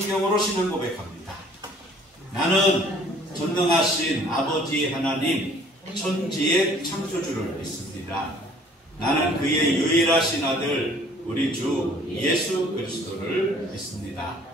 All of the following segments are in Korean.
성경으로 신앙 고백합니다. 나는 전능하신 아버지 하나님 천지의 창조주를 믿습니다. 나는 그의 유일하신 아들 우리 주 예수 그리스도를 믿습니다.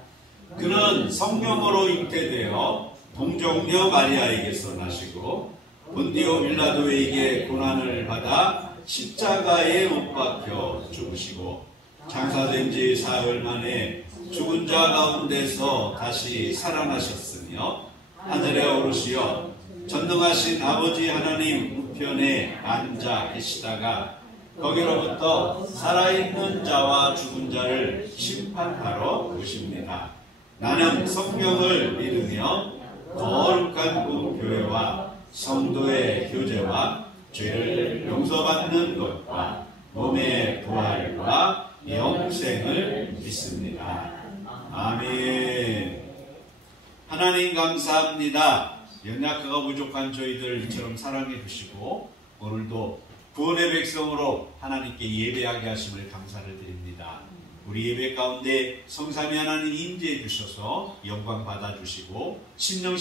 그는 성령으로 잉태되어 동정녀 마리아에게서 나시고 본디오 빌라도에게 고난을 받아 십자가에 못 박혀 죽으시고 장사된 지 사흘 만에 죽은 자 가운데서 다시 살아나셨으며 하늘에 오르시어 전능하신 아버지 하나님 우편에 앉아 계시다가 거기로부터 살아있는 자와 죽은 자를 심판하러 오십니다. 나는 성령을 믿으며 거룩한 공교회와 성도의 교제와 죄를 용서받는 것과 몸의 부활과 영생을 믿습니다. 아멘. 하나님 감사합니다. 연약하고 부족한 저희들 이처럼 사랑해 주시고 오늘도 구원의 백성으로 하나님께 예배하게 하심을 감사를 드립니다. 우리 예배 가운데 성삼위 하나님 임재해 주셔서 영광 받아주시고 심령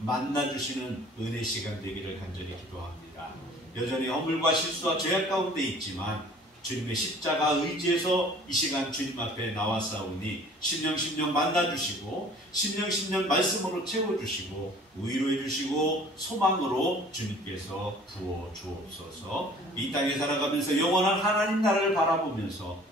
만나주시는 은혜 시간 되기를 간절히 기도합니다. 여전히 허물과 실수와 죄악 가운데 있지만 주님의 십자가 의지해서 이 시간 주님 앞에 나와싸우니 심령 만나주시고 심령 말씀으로 채워주시고 위로해 주시고 소망으로 주님께서 부어주옵소서. 이 땅에 살아가면서 영원한 하나님 나라를 바라보면서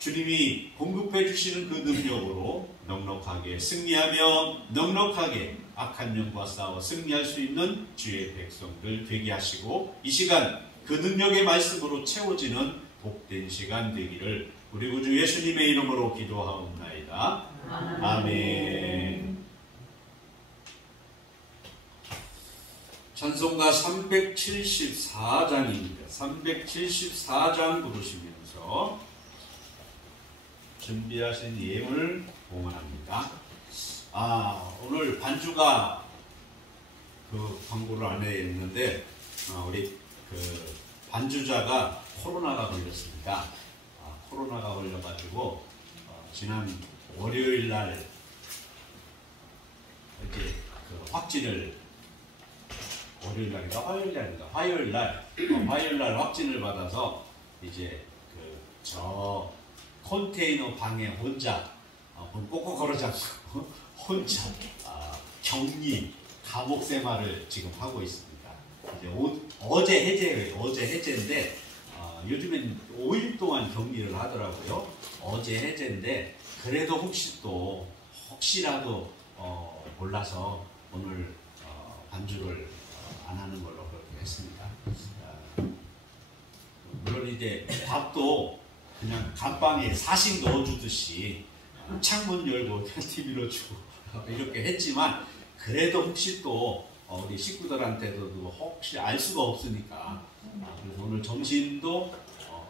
주님이 공급해 주시는 그 능력으로 넉넉하게 승리하며 넉넉하게 악한 영과 싸워 승리할 수 있는 주의 백성들 되게 하시고 이 시간 그 능력의 말씀으로 채워지는 복된 시간 되기를 우리 구주 예수님의 이름으로 기도하옵나이다. 아멘. 찬송가 374장입니다. 374장 부르시면서 준비하신 예물 봉헌합니다. 오늘 반주가 그 광고를 안 했는데 우리 그 반주자가 코로나가 걸렸습니다. 코로나가 걸려가지고 지난 월요일 날 이렇게 그 확진을 화요일 날 확진을 받아서 이제 저 컨테이너 방에 혼자 꼭꼭 걸어지 않고 혼자 격리 감옥 생활을 지금 하고 있습니다. 이제 어제 해제인데 요즘엔 5일 동안 격리를 하더라고요. 어제 해제인데 그래도 혹시라도 몰라서 오늘 반주를 안 하는 걸로 그렇게 했습니다. 물론 이제 밥도 그냥 감방에 사식 넣어주듯이 창문 열고 TV로 주고 이렇게 했지만 그래도 혹시 또 우리 식구들한테도 혹시 알 수가 없으니까 그래서 오늘 점심도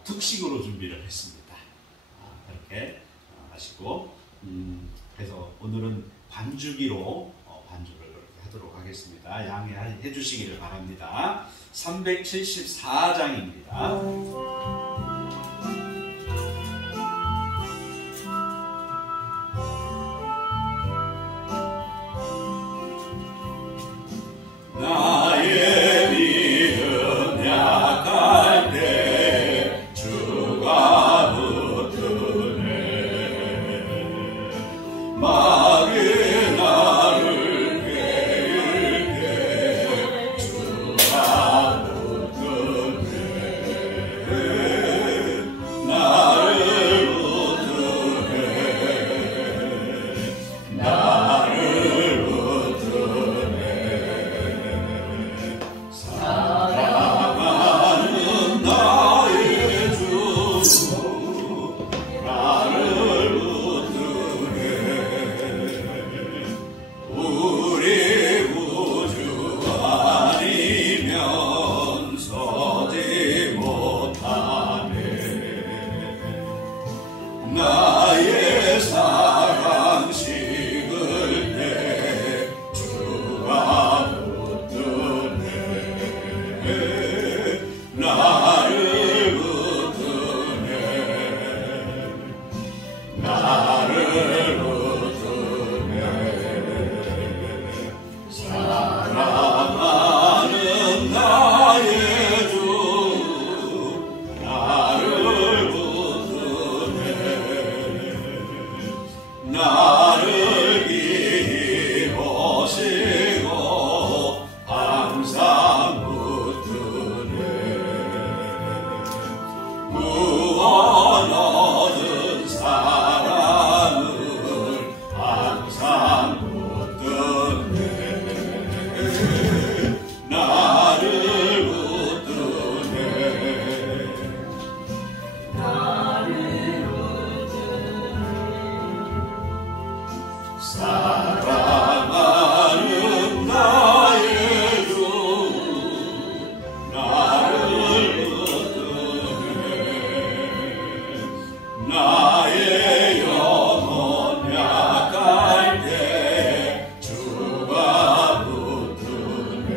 특식으로 준비를 했습니다. 그렇게 하시고 그래서 오늘은 반주기로 반주를 그렇게 하도록 하겠습니다. 양해해 주시기를 바랍니다. 374장입니다. 나를 기쁘시고 항상 붙드네. 구원 얻은 사랑을 항상 붙드네. 나를 붙드네. 사랑하는 나의 주 나를 붙드네. 나의 영혼 약할 때 주가 붙드네.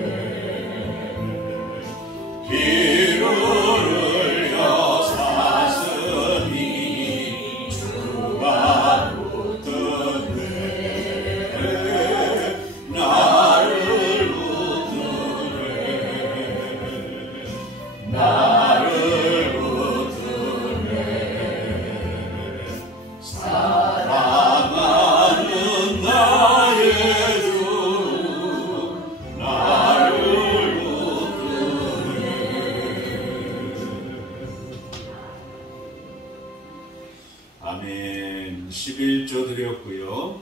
피를 흘려 샀으니 주가 붙드네. 나를 붙드네. 나를 붙드네. 사랑하는 나의 주 나를 붙드네. 아멘. 11조 드렸고요.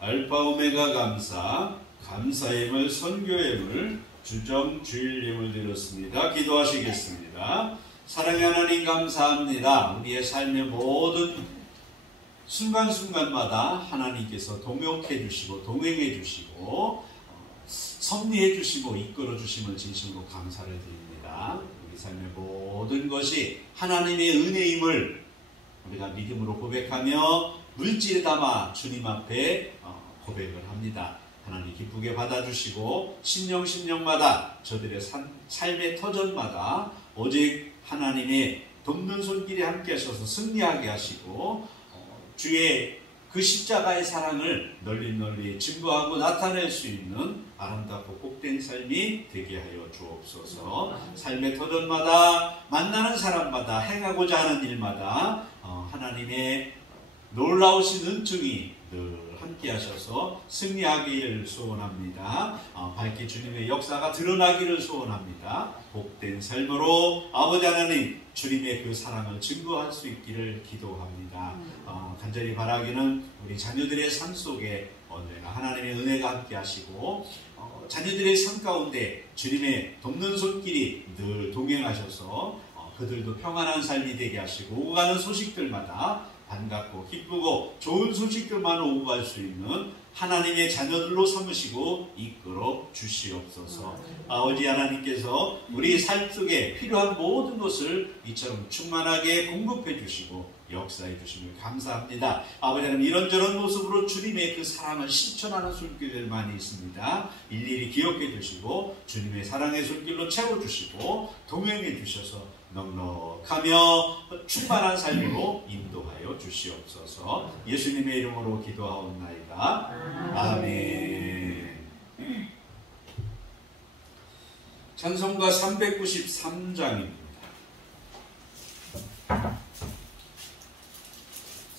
알파 오메가 감사, 감사임을 선교임을 주정 주일임을 드렸습니다. 기도하시겠습니다. 사랑의 하나님 감사합니다. 우리의 삶의 모든 순간순간마다 하나님께서 동역해 주시고 동행해 주시고 섭리해 주시고 이끌어 주심을 진심으로 감사를 드립니다. 우리 삶의 모든 것이 하나님의 은혜임을 우리가 믿음으로 고백하며 물질에 담아 주님 앞에 고백을 합니다. 하나님 기쁘게 받아주시고 심령마다 저들의 삶의 터전마다 오직 하나님의 돕는 손길에 함께 하셔서 승리하게 하시고 주의 그 십자가의 사랑을 널리 증거하고 나타낼 수 있는 아름답고 복된 삶이 되게 하여 주옵소서. 삶의 터전마다 만나는 사람마다 행하고자 하는 일마다 하나님의 놀라우신 은총이 늘 함께 하셔서 승리하기를 소원합니다. 밝게 주님의 역사가 드러나기를 소원합니다. 복된 삶으로 아버지 하나님 주님의 그 사랑을 증거할 수 있기를 기도합니다. 간절히 바라기는 우리 자녀들의 삶 속에 언제나 하나님의 은혜가 함께 하시고 자녀들의 삶 가운데 주님의 돕는 손길이 늘 동행하셔서 그들도 평안한 삶이 되게 하시고 오고 가는 소식들마다 반갑고 기쁘고 좋은 소식들만 오고 갈 수 있는 하나님의 자녀들로 삼으시고 이끌어 주시옵소서. 아버지 하나님께서 우리 삶 속에 필요한 모든 것을 이처럼 충만하게 공급해 주시고 역사해 주심을 감사합니다. 아버지 하나님 이런저런 모습으로 주님의 그 사랑을 실천하는 손길들 많이 있습니다. 일일이 기억해 주시고 주님의 사랑의 손길로 채워주시고 동행해 주셔서 넉넉하며 충만한 삶으로 인도하여 주시옵소서. 예수님의 이름으로 기도하옵나이다. 아멘. 찬송가 393장입니다.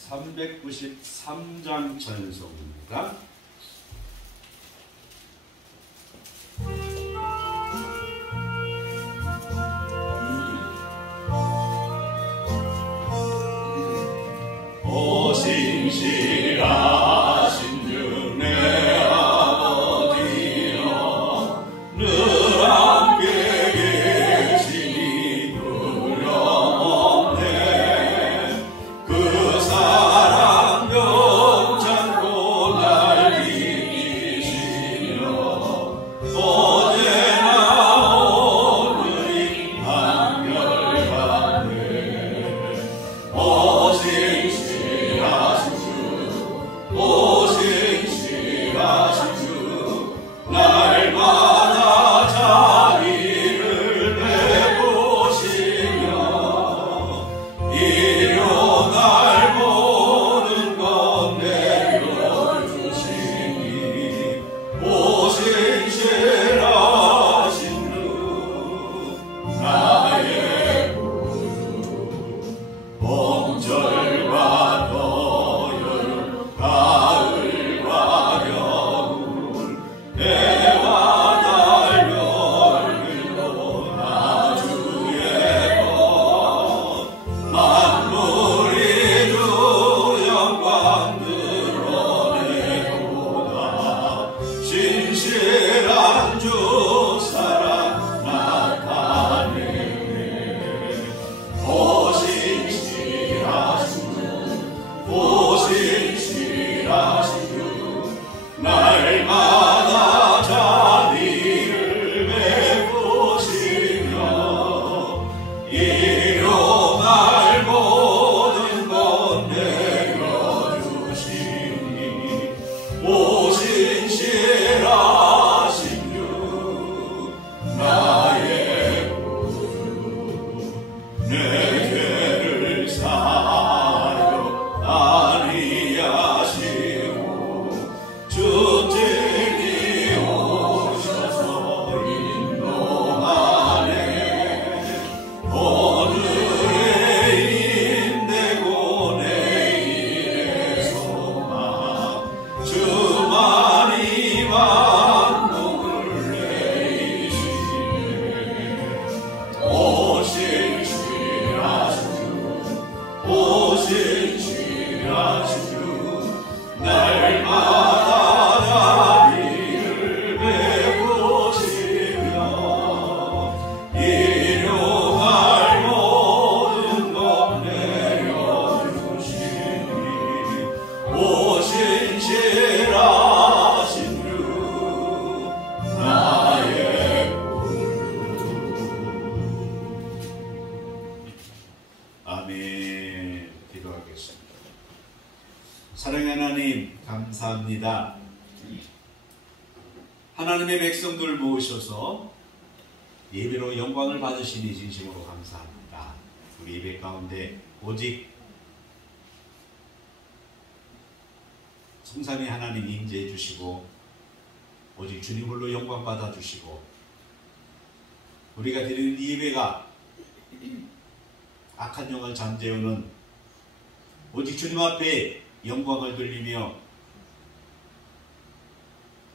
393장 찬송입니다. 오 신실하신 주 내 아버지여 늘 함께 계시니 두려움없네. 그 사랑 영창고 날 주만이 만국을 내리시네. 오신 주라 주, 오신 주라 주, 날마다 자리를 베푸시며 일용할 모든 것 내려주시니 오신 실하신 주 나의 아멘. 기도하겠습니다. 사랑의 하나님, 감사합니다. 하나님의 백성들 모으셔서 예배로 영광을 받으시니 진심으로 감사합니다. 우리 예배 가운데 오직 성삼위 하나님 임재해 주시고 오직 주님 홀로 영광 받아 주시고 우리가 드리는 이 예배가 악한 영을 잠재우는 오직 주님 앞에 영광을 돌리며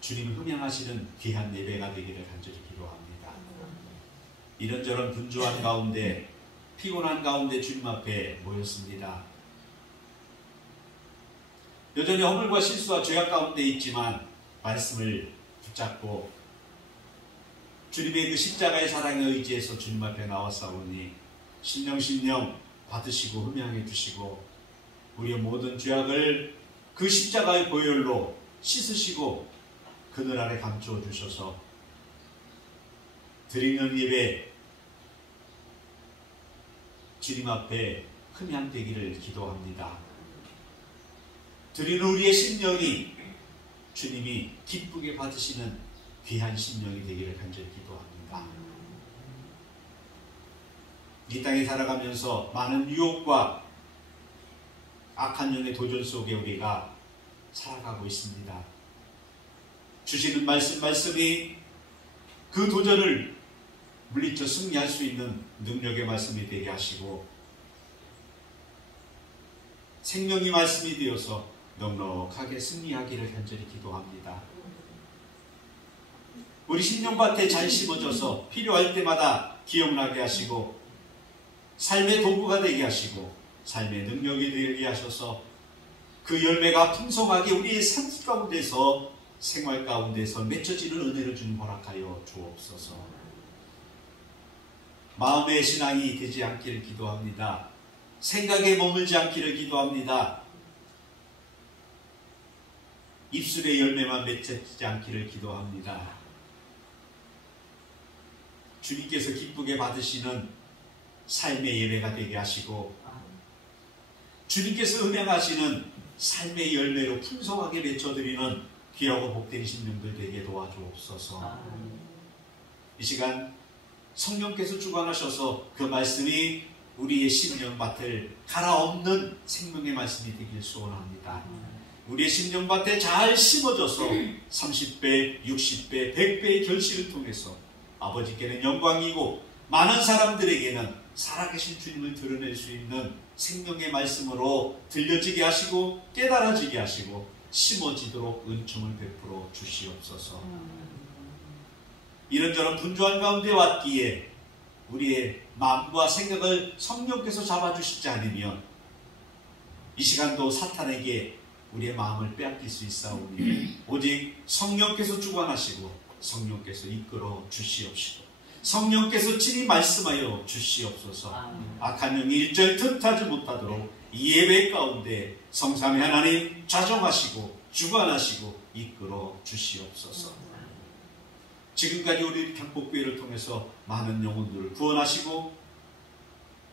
주님을 흠양하시는 귀한 예배가 되기를 간절히 기도합니다. 이런저런 분주한 가운데 피곤한 가운데 주님 앞에 모였습니다. 여전히 허물과 실수와 죄악 가운데 있지만 말씀을 붙잡고 주님의 그 십자가의 사랑에 의지해서 주님 앞에 나왔사오니 신령 받으시고 흠양해 주시고 우리의 모든 죄악을 그 십자가의 보혈로 씻으시고 그늘 아래 감추어 주셔서 드리는 예배 주님 앞에 흠양되기를 기도합니다. 드리는 우리의 심령이 주님이 기쁘게 받으시는 귀한 심령이 되기를 간절히 기도합니다. 이 땅에 살아가면서 많은 유혹과 악한 영의 도전 속에 우리가 살아가고 있습니다. 주시는 말씀이 그 도전을 물리쳐 승리할 수 있는 능력의 말씀이 되게 하시고 생명의 말씀이 되어서 넉넉하게 승리하기를 간절히 기도합니다. 우리 심령밭에 잘 심어져서 필요할 때마다 기억나게 하시고 삶의 도구가 되게 하시고 삶의 능력이 되게 하셔서 그 열매가 풍성하게 우리의 삶 가운데서 생활 가운데서 맺혀지는 은혜를 주님 허락하여 주옵소서. 마음의 신앙이 되지 않기를 기도합니다. 생각에 머물지 않기를 기도합니다. 입술의 열매만 맺혀지지 않기를 기도합니다. 주님께서 기쁘게 받으시는 삶의 예배가 되게 하시고 주님께서 흠양하시는 삶의 열매로 풍성하게 맺혀드리는 귀하고 복된 심령들 되게 도와주옵소서. 이 시간 성령께서 주관하셔서 그 말씀이 우리의 심령밭을 갈아엎는 생명의 말씀이 되길 소원합니다. 우리의 심령밭에 잘 심어져서 30배, 60배, 100배의 결실을 통해서 아버지께는 영광이고 많은 사람들에게는 살아계신 주님을 드러낼 수 있는 생명의 말씀으로 들려지게 하시고 깨달아지게 하시고 심어지도록 은총을 베풀어 주시옵소서. 이런저런 분주한 가운데 왔기에 우리의 마음과 생각을 성령께서 잡아주시지 않으면 이 시간도 사탄에게 우리의 마음을 빼앗길 수 있사오니 오직 성령께서 주관하시고 성령께서 이끌어 주시옵시고 성령께서 친히 말씀하여 주시옵소서. 악한 영이 일절 틈타지 못하도록 이 예배 가운데 성삼위 하나님 좌정하시고 주관하시고 이끌어 주시옵소서. 지금까지 우리 당복교회를 통해서 많은 영혼들을 구원하시고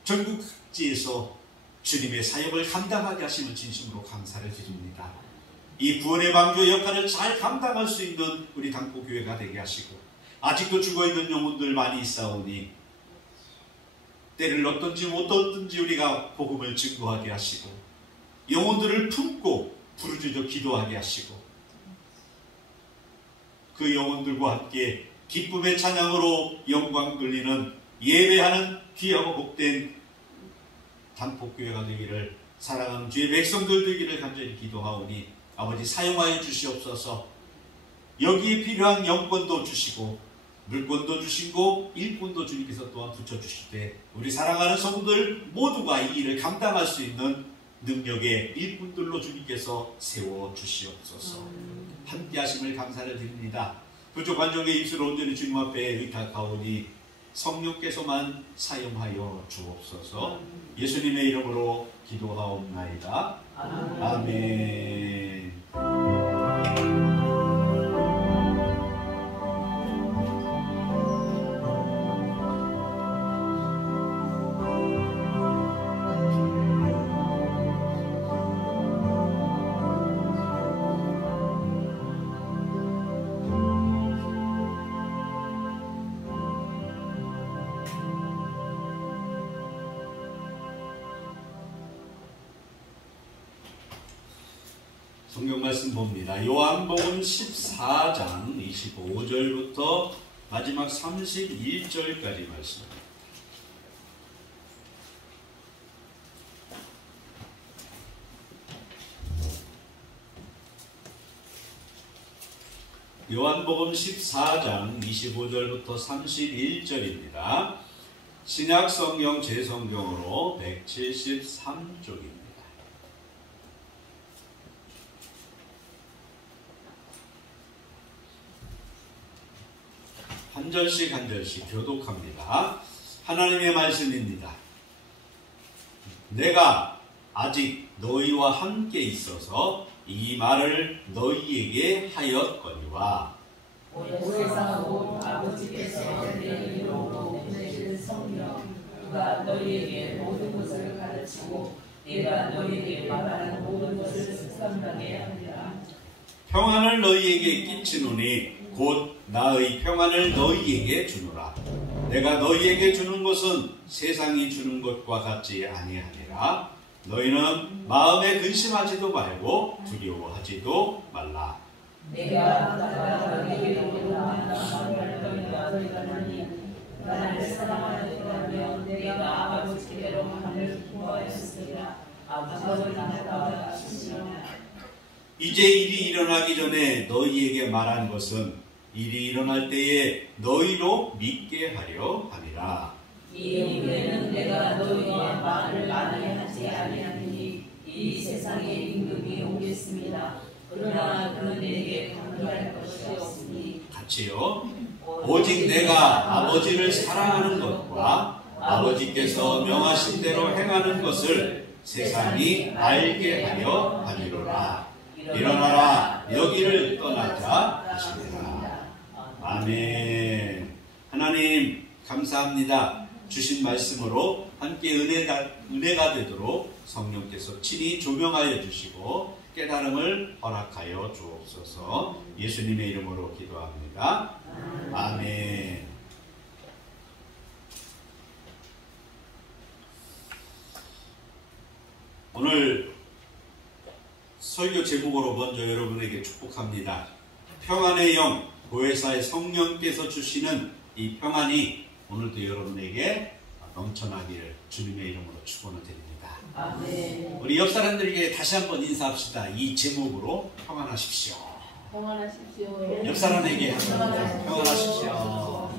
전국 각지에서 주님의 사역을 감당하게 하시는 진심으로 감사를 드립니다. 이 구원의 방주의 역할을 잘 감당할 수 있는 우리 당복교회가 되게 하시고 아직도 죽어있는 영혼들 많이 있사오니 때를 얻든지 못 얻든지 우리가 복음을 증거하게 하시고 영혼들을 품고 부르짖어 기도하게 하시고 그 영혼들과 함께 기쁨의 찬양으로 영광 돌리는 예배하는 귀하고 복된 당복교회가 되기를 사랑하는 주의 백성들 되기를 간절히 기도하오니 아버지 사용하여 주시옵소서. 여기에 필요한 영권도 주시고 물권도 주시고 일꾼도 주님께서 또한 붙여주시되 우리 사랑하는 성도들 모두가 이 일을 감당할 수 있는 능력의 일꾼들로 주님께서 세워주시옵소서. 함께 하심을 감사를 드립니다. 부족한 종의 입술을 온전히 주님 앞에 의탁하오니 성령께서만 사용하여 주옵소서. 예수님의 이름으로 기도하옵나이다. 아멘. 성경 말씀 봅니다. 요한복음 14장 25절부터 마지막 31절까지 말씀입니다. 요한복음 14장 25절부터 31절입니다. 신약성경 제성경으로 173쪽입니다. 한 절씩 한 절씩 교독합니다. 하나님의 말씀입니다. 내가 아직 너희와 함께 있어서 이 말을 너희에게 하였거니와 오래사고 아버지께서 내 이름으로 보내신 성령 그가 너희에게 모든 것을 가르치고 내가 너희에게 말하는 모든 것을 습관하게 하리라. 평안을 너희에게 끼치노니 곧 나의 평안을 너희에게 주노라. 내가 너희에게 주는 것은 세상이 주는 것과 같지 아니하니라. 너희는 마음에 근심하지도 말고 두려워하지도 말라. 내가 너희에게 말할 너희가 너희가니 나를 사랑하였다면 내가 아버지께로 하늘 기뻐하였으리라. 아버지가 나와 하시니라. 이제 일이 일어나기 전에 너희에게 말한 것은 일이 일어날 때에 너희로 믿게 하려 함이라. 이후에는 내가 너희와 말을 많이 하지 아니하니 이 세상의 임금이 오겠습니다. 그러나 그는 내게 강조할 것이 없으니 같이요. 오직 내가 아버지를 사랑하는 것과 아버지께서 명하신 대로 행하는 것을 세상이 알게 하려 함이로라. 일어나라 여기를 떠나자 하시니라. 아멘. 하나님 감사합니다. 주신 말씀으로 함께 은혜가 되도록 성령께서 친히 조명하여 주시고 깨달음을 허락하여 주옵소서. 예수님의 이름으로 기도합니다. 아멘. 오늘 설교 제목으로 먼저 여러분에게 축복합니다. 평안의 영, 보혜사의 성령께서 주시는 이 평안이 오늘도 여러분에게 넘쳐나기를 주님의 이름으로 축원을 드립니다. 아멘. 우리 옆 사람들에게 다시 한번 인사합시다. 이 제목으로 평안하십시오. 평안하십시오. 옆 사람에게 평안하십시오.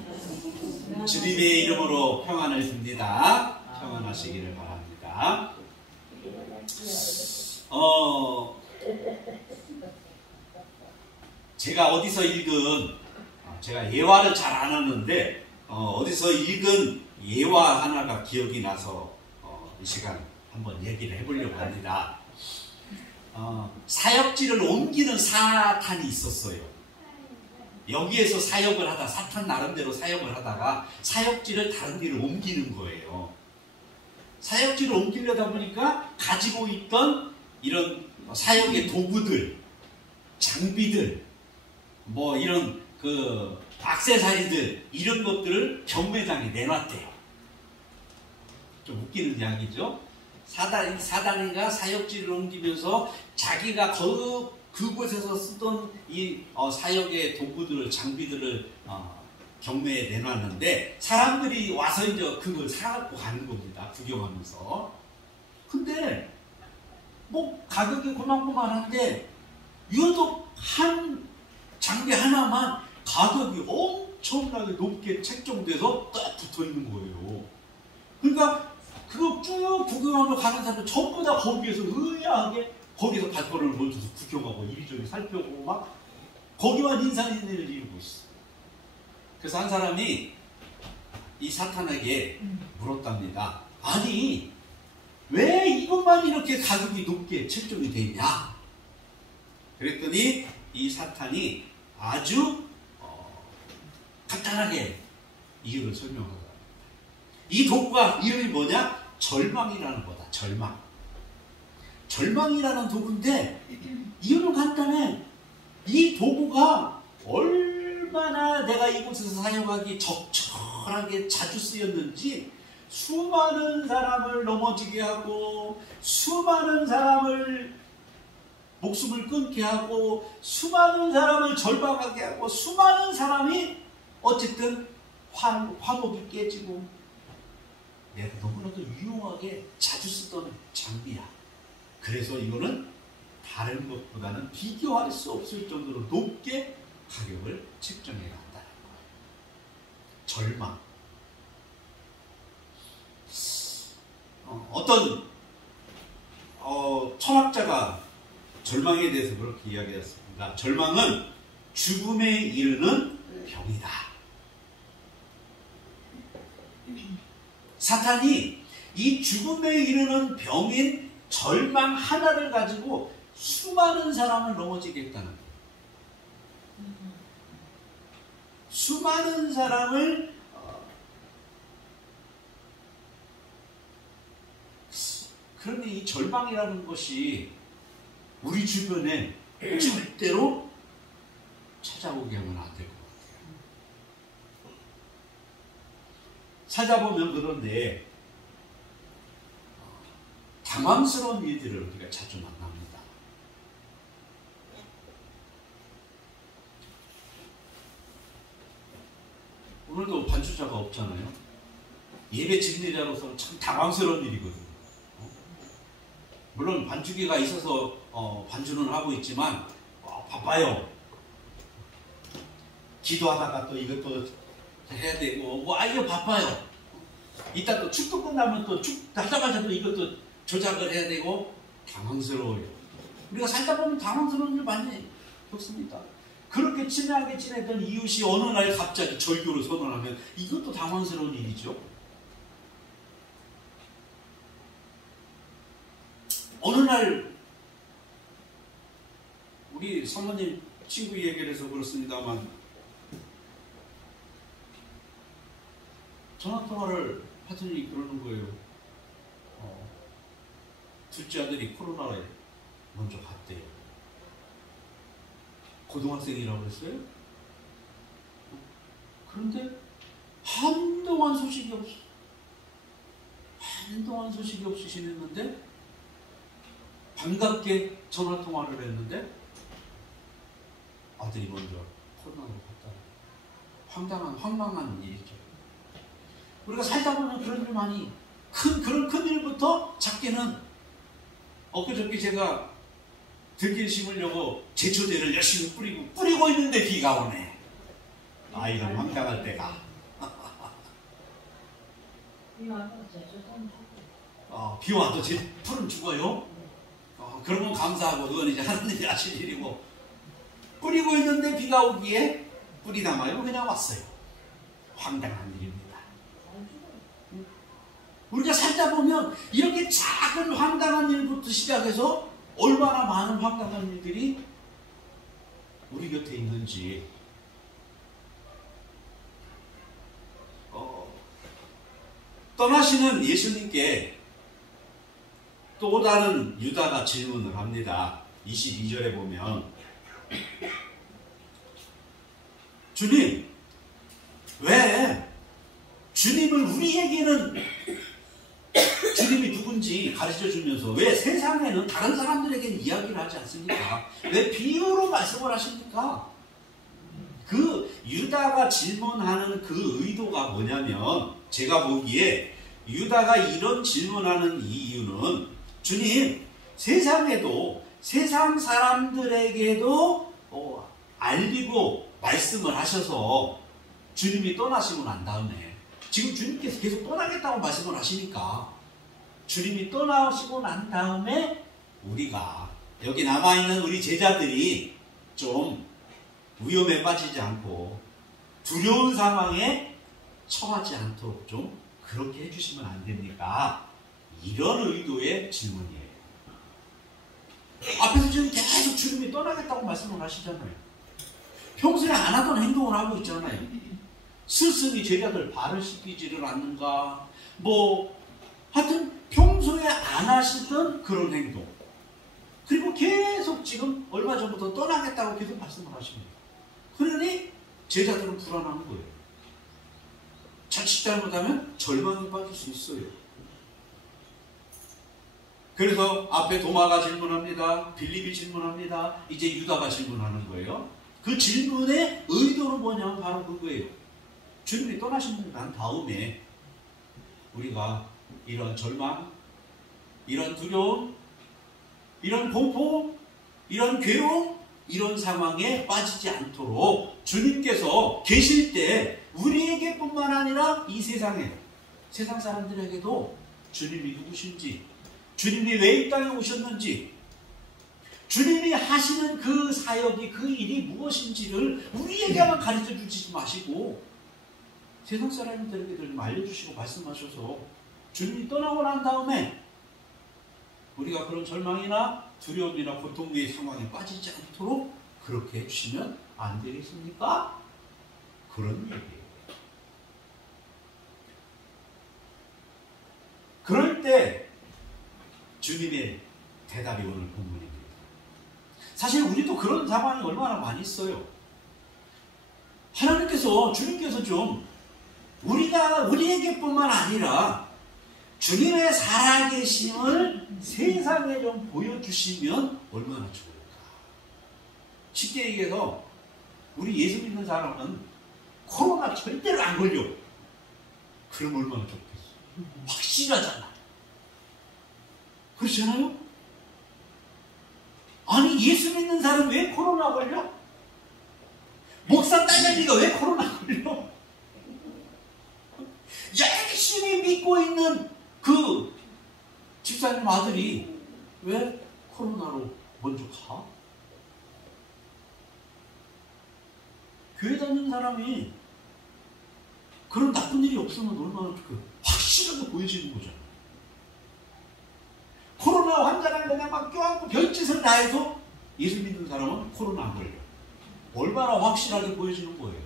주님의 이름으로 평안을 줍니다. 평안하시기를 바랍니다. 제가 어디서 읽은, 제가 예화를 잘 안 하는데 어디서 읽은 예화 하나가 기억이 나서 이 시간 한번 얘기를 해보려고 합니다. 사역지를 옮기는 사탄이 있었어요. 여기에서 사역을 하다 사탄 나름대로 사역을 하다가 사역지를 다른 데로 옮기는 거예요. 사역지를 옮기려다 보니까 가지고 있던 이런 사역의 도구들, 장비들, 뭐 이런 그 액세서리들 이런 것들을 경매장에 내놨대요. 좀 웃기는 이야기죠. 사단이가 사역지를 옮기면서 자기가 그곳에서 쓰던 이 사역의 도구들을 장비들을 경매에 내놨는데 사람들이 와서 이제 그걸 사갖고 가는 겁니다. 구경하면서. 근데 뭐 가격이 고만고만한데 이것도 한 장비 하나만 가격이 엄청나게 높게 책정돼서 딱 붙어 있는 거예요. 그러니까 그거 쭉 구경하며 가는 사람들 전부 다 거기에서 의아하게 거기서 발걸음을 멈춰서 구경하고 이리저리 살펴보고 막 거기만 인산인해를 이루고 있어. 그래서 한 사람이 이 사탄에게 물었답니다. 아니 왜 이것만 이렇게 가격이 높게 책정이 되어 있냐? 그랬더니 이 사탄이 아주 간단하게 이유를 설명하더랍니다. 이 도구가 이름이 뭐냐? 절망이라는 거다. 절망. 절망이라는 도구인데 이유는 간단해. 이 도구가 얼마나 내가 이곳에서 사용하기 적절하게 자주 쓰였는지 수많은 사람을 넘어지게 하고 수많은 사람을 목숨을 끊게 하고 수많은 사람을 절망하게 하고 수많은 사람이 어쨌든 화목이 깨지고 내가 너무나도 유용하게 자주 쓰던 장비야. 그래서 이거는 다른 것보다는 비교할 수 없을 정도로 높게 가격을 책정해 놨다는 거예요. 절망. 어떤 철학자가 절망에 대해서 그렇게 이야기했습니다. 절망은 죽음에 이르는 병이다. 사탄이 이 죽음에 이르는 병인 절망 하나를 가지고 수많은 사람을 넘어지게 했다는 거예요. 수많은 사람을 그러니 이 절망이라는 것이 우리 주변에 절대로 찾아오게 하면 안 될 것 같아요. 찾아보면 그런데 당황스러운 일들을 우리가 자주 만납니다. 오늘도 반주자가 없잖아요. 예배 진리자로서 참 당황스러운 일이거든요. 물론 반주기가 있어서 반주는 하고 있지만 바빠요. 기도하다가 또 이것도 해야 되고 이거 바빠요. 이따 또 축도 끝나면 또 하자마자 또 이것도 조작을 해야 되고 당황스러워요. 우리가 살다 보면 당황스러운 일 많이 겪습니다. 그렇게 친하게 지내던 이웃이 어느 날 갑자기 절교를 선언하면 이것도 당황스러운 일이죠. 어느 날 우리 사모님 친구 얘기를 해서 그렇습니다만 전화통화를 하더니 그러는 거예요. 둘째 아들이 코로나에 먼저 갔대요. 고등학생이라고 했어요. 그런데 한동안 소식이 없이 지냈는데 반갑게 전화통화를 했는데 아들이 먼저 코로나로 갔다. 황망한 일이죠. 우리가 살다 보면 그런 일 많이 그런 큰 일부터 작게는 엊그저께 제가 들길 심으려고 제초제를 열심히 뿌리고 있는데 비가 오네. 이런 황당할 때가. 비 와도 제 풀은 죽어요? 그러면 감사하고 그건 이제 하나님이 하실 일이고 뿌리고 있는데 비가 오기에 뿌리다 말고 그냥 왔어요. 황당한 일입니다. 우리가 살다 보면 이렇게 작은 황당한 일부터 시작해서 얼마나 많은 황당한 일들이 우리 곁에 있는지 떠나시는 예수님께 또 다른 유다가 질문을 합니다. 22절에 보면 주님, 왜 주님을 우리에게는 주님이 누군지 가르쳐주면서 왜 세상에는 다른 사람들에게는 이야기를 하지 않습니까? 왜 비유로 말씀을 하십니까? 그 유다가 질문하는 그 의도가 뭐냐면 제가 보기에 유다가 이런 질문하는 이유는 주님, 세상에도 세상 사람들에게도 알리고 말씀을 하셔서 주님이 떠나시고 난 다음에, 지금 주님께서 계속 떠나겠다고 말씀을 하시니까 주님이 떠나시고 난 다음에 우리가 여기 남아있는 우리 제자들이 좀 위험에 빠지지 않고 두려운 상황에 처하지 않도록 좀 그렇게 해주시면 안 됩니까? 이런 의도의 질문이에요. 앞에서 지금 계속 주님이 떠나겠다고 말씀을 하시잖아요. 평소에 안 하던 행동을 하고 있잖아요. 스승이 제자들 발을 씻기지를 않는가, 하여튼 평소에 안 하시던 그런 행동. 그리고 계속 지금 얼마 전부터 떠나겠다고 계속 말씀을 하십니다. 그러니 제자들은 불안한 거예요. 자칫 잘못하면 절망에 빠질 수 있어요. 그래서 앞에 도마가 질문합니다. 빌립이 질문합니다. 이제 유다가 질문하는 거예요. 그 질문의 의도는 뭐냐면 바로 그거예요. 주님이 떠나신 난 다음에 우리가 이런 절망, 이런 두려움, 이런 공포, 이런 괴로움, 이런 상황에 빠지지 않도록 주님께서 계실 때 우리에게뿐만 아니라 이 세상에, 세상 사람들에게도 주님이 누구신지, 주님이 왜 이 땅에 오셨는지, 주님이 하시는 그 사역이, 그 일이 무엇인지를 우리에게만 가르쳐 주지 마시고 세상 사람들에게 좀 알려주시고 말씀하셔서 주님이 떠나고 난 다음에 우리가 그런 절망이나 두려움이나 고통의 상황에 빠지지 않도록 그렇게 해주시면 안 되겠습니까? 그런 얘기예요. 그럴 때 주님의 대답이 오늘 본문입니다. 사실 우리도 그런 상황이 얼마나 많이 있어요. 하나님께서, 주님께서 좀 우리에게뿐만 아니라 주님의 살아계심을 세상에 좀 보여주시면 얼마나 좋을까. 쉽게 얘기해서 우리 예수 믿는 사람은 코로나 절대로 안 걸려. 그럼 얼마나 좋겠어. 확실하잖아. 그렇잖아요? 아니, 예수 믿는 사람 왜 코로나 걸려? 목사 딸내미가 왜 코로나 걸려? 열심히 믿고 있는 그 집사님 아들이 왜 코로나로 먼저 가? 교회 다니는 사람이 그런 나쁜 일이 없으면 얼마나 확실하게 보여지는 거잖아. 코로나 환자랑 그냥 막 껴안고 별짓을 다 해도 예수 믿는 사람은 코로나 안 걸려. 얼마나 확실하게 보여지는 거예요.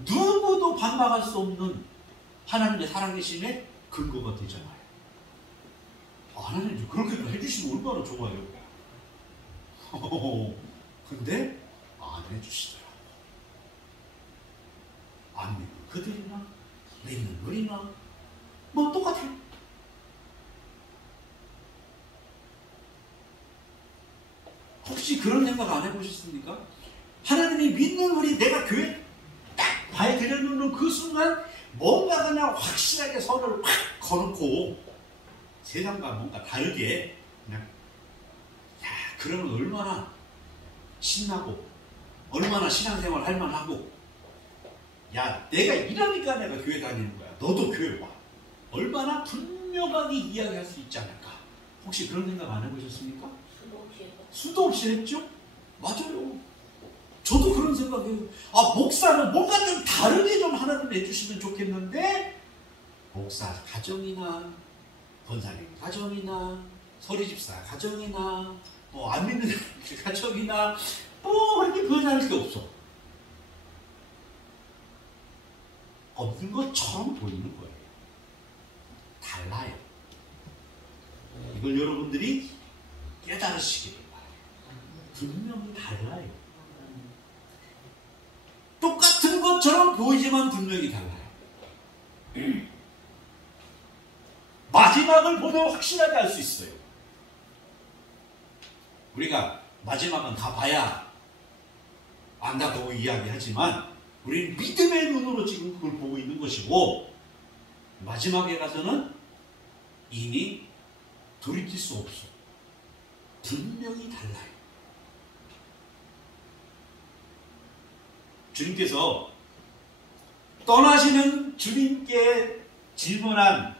누구도 반박할 수 없는 하나님의 살아계심의 근거가 되잖아요. 하나님 그렇게 해주시면 얼마나 좋아요. 근데 안 해주시더라고. 안 믿는 그들이나 믿는 우리나 똑같아요. 혹시 그런 생각 안 해보셨습니까? 하나님이 믿는 우리, 내가 교회 딱 발에 들여놓는 그 순간 뭔가 그냥 확실하게 선을 확 거놓고 세상과 뭔가 다르게 그냥, 그러면 얼마나 신나고 얼마나 신앙생활 할 만하고, 내가 이러니까 내가 교회 다니는 거야. 너도 교회 와. 얼마나 분명하게 이야기할 수 있지 않을까. 혹시 그런 생각 안 해보셨습니까? 수도 없이 했죠? 맞아요. 저도 그런 생각해요. 목사는 뭔가 좀 다르게 좀 하나님 해주시면 좋겠는데, 목사 가정이나 권사님 가정이나 서리집사 가정이나 안 믿는 가정이나 그렇게 변할 게 없어. 없는 것처럼 보이는 거예요. 달라요. 이걸 여러분들이 깨달으시길 바라요. 분명히 달라요. 똑같은 것처럼 보이지만 분명히 달라요. 마지막을 보면 확실하게 알 수 있어요. 우리가 마지막은 다 봐야 안다고 이야기하지만 우리는 믿음의 눈으로 지금 그걸 보고 있는 것이고, 마지막에 가서는 이미 돌이킬 수 없어. 분명히 달라요. 주님께서 떠나시는 주님께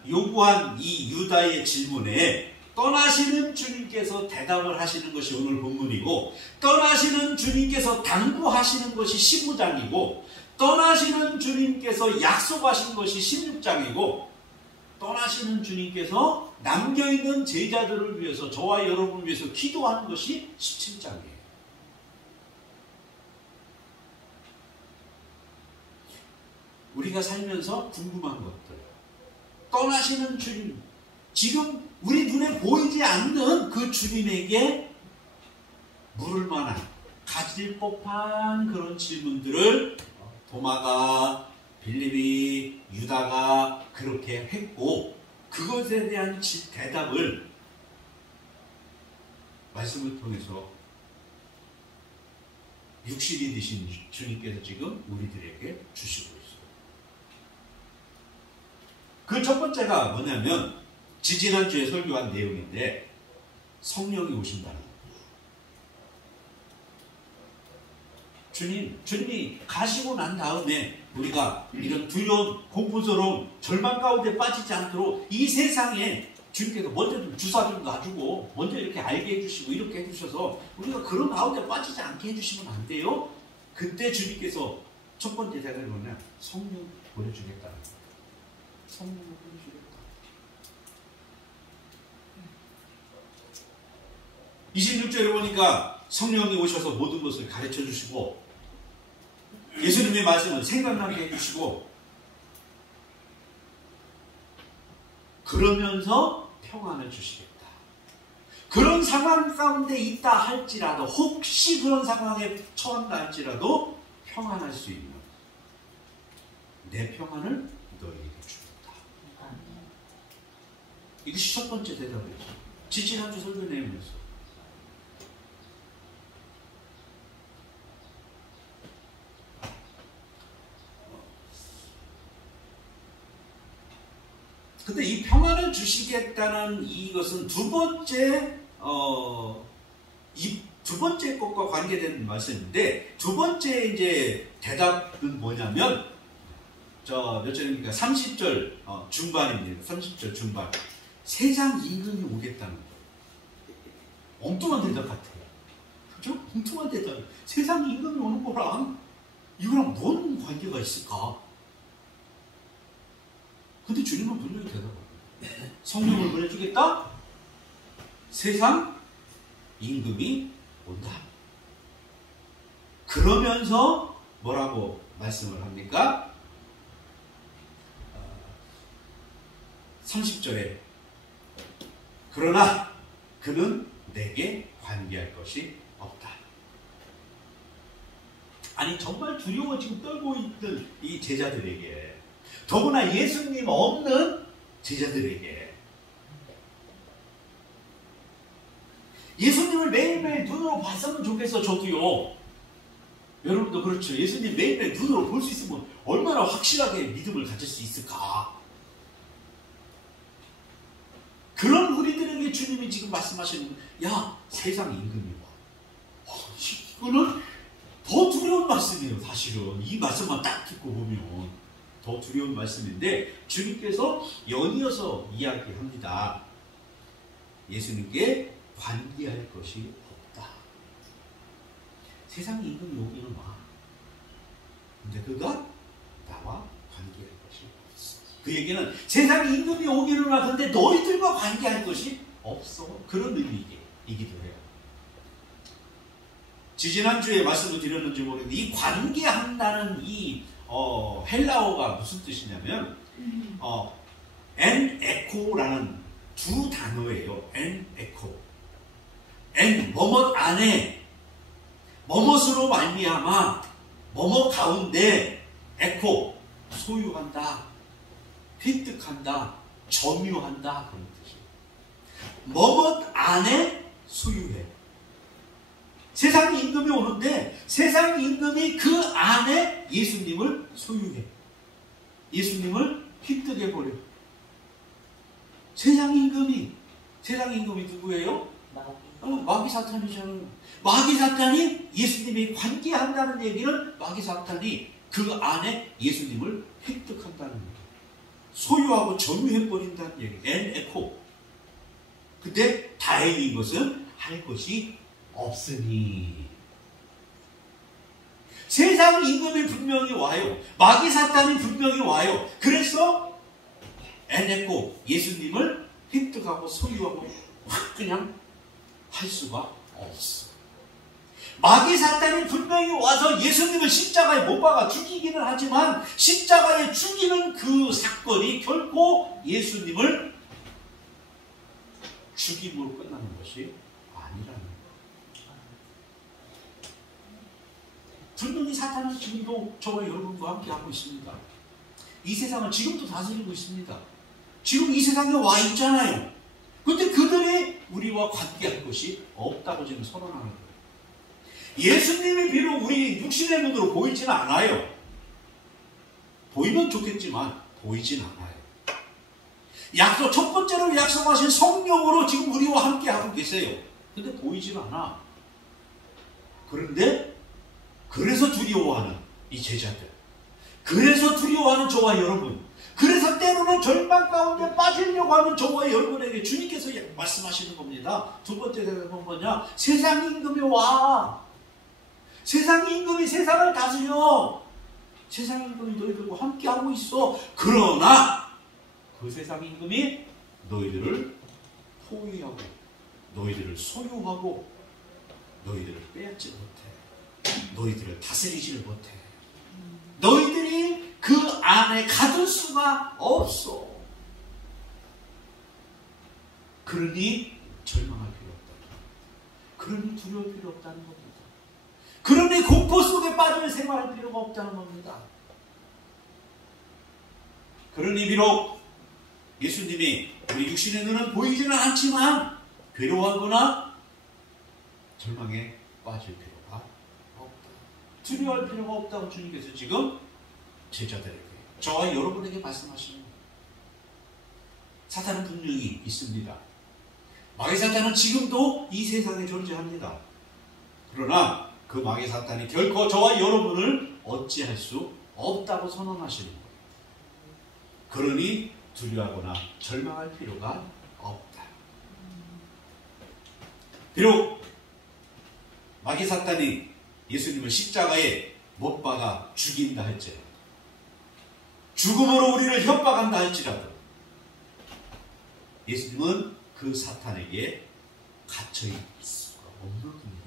요구한 이 유다의 질문에 떠나시는 주님께서 대답을 하시는 것이 오늘 본문이고, 떠나시는 주님께서 당부하시는 것이 15장이고, 떠나시는 주님께서 약속하신 것이 16장이고, 떠나시는 주님께서 남겨있는 제자들을 위해서, 저와 여러분을 위해서 기도하는 것이 17장이에요. 우리가 살면서 궁금한 것들, 떠나시는 주님, 지금 우리 눈에 보이지 않는 그 주님에게 물을 만한, 가질 법한 그런 질문들을 도마가, 빌립이, 유다가 그렇게 했고, 그것에 대한 대답을 말씀을 통해서 육신이 되신 주님께서 지금 우리들에게 주시고 있어요. 그 첫 번째가 뭐냐면, 지지난주에 설교한 내용인데, 성령이 오신다는 거예요. 주님이 가시고 난 다음에 우리가 이런 두려움, 공포스러움, 절망 가운데 빠지지 않도록 이 세상에 주님께서 먼저 좀 주사 좀 놔주고 먼저 이렇게 알게 해주시고 이렇게 해주셔서 우리가 그런 가운데 빠지지 않게 해주시면 안 돼요. 그때 주님께서 첫 번째 대답이 뭐냐? 성령 보내주겠다는 거예요. 성령을 보내주겠다. 26절에 보니까 성령이 오셔서 모든 것을 가르쳐 주시고, 예수님의 말씀을 생각나게 해주시고, 그러면서 평안을 주시겠다. 그런 상황 가운데 있다 할지라도, 혹시 그런 상황에 처한다 할지라도 평안할 수 있는 내 평안을 너희에게 주겠다. 이것이 첫 번째 대답이었어요. 지지난주 설교 내용이었어요. 근데 이 평안을 주시겠다는 이것은 두 번째 것과 관계된 말씀인데, 두 번째 이제 대답은 뭐냐면, 몇 절입니까? 30절 중반입니다. 30절 중반. 세상 임금이 오겠다는 거예요. 엉뚱한 대답 같아요. 그죠? 엉뚱한 대답. 세상 임금이 오는 거랑 이거랑 뭔 관계가 있을까? 근데 주님은 분명히 대답합니다. 성령을 보내주겠다? 세상 임금이 온다. 그러면서 뭐라고 말씀을 합니까? 30절에 그러나 그는 내게 관계할 것이 없다. 아니 정말 두려워 지금 떨고 있던 이 제자들에게, 더구나 예수님 없는 제자들에게, 예수님을 매일매일 눈으로 봤으면 좋겠어. 저도요. 여러분도 그렇죠. 예수님 매일매일 눈으로 볼 수 있으면 얼마나 확실하게 믿음을 가질 수 있을까. 그런 우리들에게 주님이 지금 말씀하시는, 야, 세상 임금이 와. 이거는 더 두려운 말씀이에요. 사실은 이 말씀만 딱 듣고 보면 더 두려운 말씀인데, 주님께서 연이어서 이야기합니다. 예수님께 관계할 것이 없다. 세상 임금이 오기는 와. 근데 그가 나와 관계할 것이 없어. 그 얘기는 세상 임금이 오기는 와. 근데 너희들과 관계할 것이 없어. 그런 의미이기도 해요. 지지난주에 말씀을 드렸는지 모르겠는데, 이 관계한다는 이 헬라어가 무슨 뜻이냐면, 엔 에코라는 두 단어예요. 엔 에코. 엔 뭐뭇 안에, 뭐뭇으로 말미암아, 뭐뭇 가운데, 에코 소유한다, 획득한다, 점유한다, 그런 뜻이에요. 뭐뭇 안에 소유해. 세상 임금이 오는데 세상 임금이 그 안에 예수님을 소유해. 예수님을 획득해버려. 세상 임금이 누구예요? 마귀 사탄이잖아요. 마귀 사탄이 예수님이 관계한다는 얘기는 마귀 사탄이 그 안에 예수님을 획득한다는 얘기, 소유하고 점유해버린다는 얘기, 에코. 근데 다행인 것은 할 것이 없으니. 세상 임금이 분명히 와요. 마귀 사탄이 분명히 와요. 그래서 에코, 예수님을 획득하고 소유하고 확 그냥 할 수가 없어. 마귀 사탄이 분명히 와서 예수님을 십자가에 못 박아 죽이기는 하지만 십자가에 죽이는 그 사건이 결코 예수님을 죽임으로 끝나는 것이 아니라는 거예요. 분명히 사탄은 지금도 저와 여러분과 함께 하고 있습니다. 이 세상을 지금도 다스리고 있습니다. 지금 이 세상에 와 있잖아요. 근데 그들이 우리와 관계할 것이 없다고 지금 선언하는 거예요. 예수님이 비록 우리 육신의 눈으로 보이지는 않아요. 보이면 좋겠지만 보이진 않아요. 첫 번째로 약속하신 성령으로 지금 우리와 함께 하고 계세요. 근데 보이진 않아. 그런데 그래서 두려워하는 이 제자들, 그래서 두려워하는 저와 여러분, 그래서 때로는 절망 가운데 빠지려고 하는 저와 여러분에게 주님께서 말씀하시는 겁니다. 두 번째 대답은 뭐냐? 세상 임금이 와. 세상 임금이 세상을 다스려. 세상 임금이 너희들과 함께하고 있어. 그러나 그 세상 임금이 너희들을 포위하고 너희들을 소유하고 너희들을 빼앗지 못해. 너희들을 다스리지를 못해. 너희들이 그 안에 가둘 수가 없어. 그러니 절망할 필요 없다. 그러니 두려울 필요 없다는 겁니다. 그러니 공포 속에 빠져 생활할 필요가 없다는 겁니다. 그러니 비록 예수님이 우리 육신의 눈은 보이지는 않지만 괴로워하거나 절망에 빠질 필요가 없다. 두려워할 필요가 없다고 주님께서 지금 제자들에게, 저와 여러분에게 말씀하시는 거예요. 사탄은 분명히 있습니다. 마귀 사탄은 지금도 이 세상에 존재합니다. 그러나 그 마귀 사탄이 결코 저와 여러분을 어찌할 수 없다고 선언하시는 거예요. 그러니 두려워하거나 절망할 필요가 없다. 비록 마귀 사탄이 예수님을 십자가에 못 박아 죽인다 할지라도, 죽음으로 우리를 협박한다 할지라도 예수님은 그 사탄에게 갇혀있을 수가 없는 분입니다.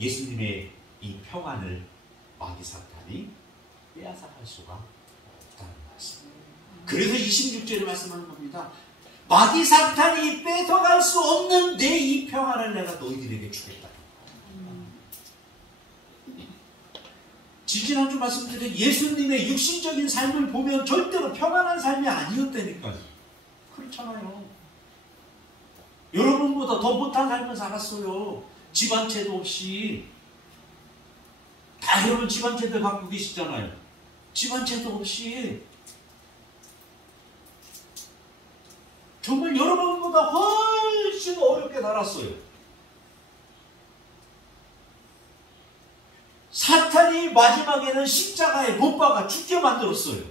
예수님의 이 평안을 마귀 사탄이 빼앗아갈 수가 없다는 말씀입니다. 그래서 26절에 말씀하는 겁니다. 마귀 사탄이 뺏어갈 수 없는 내 이 평안을 내가 너희들에게 주겠다. 지지난주 말씀드린 예수님의 육신적인 삶을 보면 절대로 평안한 삶이 아니었다니까요. 그렇잖아요. 여러분보다 더 못한 삶을 살았어요. 집 한 채도 없이. 다 여러분 집 한 채들 갖고 계시잖아요. 집 한 채도 없이. 정말 여러분보다 훨씬 어렵게 살았어요. 사탄이 마지막에는 십자가에 못 박아 죽게 만들었어요.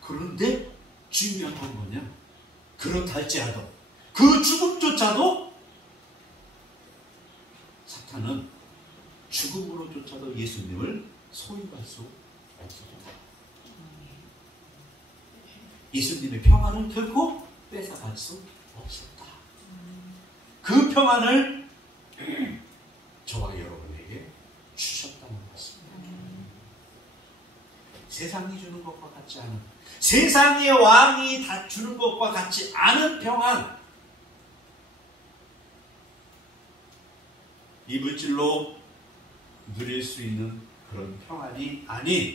그런데 중요한 건 뭐냐? 그렇다 할지라도 그 죽음조차도 사탄은 죽음으로조차도 예수님을 소유할 수 없었다. 예수님의 평안을 결코 뺏어갈 수 없었다. 그 평안을 저와 여러분에게 주셨다는 것입니다. 세상이 주는 것과 같지 않은, 세상의 왕이 다 주는 것과 같지 않은 평안, 이 물질로 누릴 수 있는 그런 평안이 아닌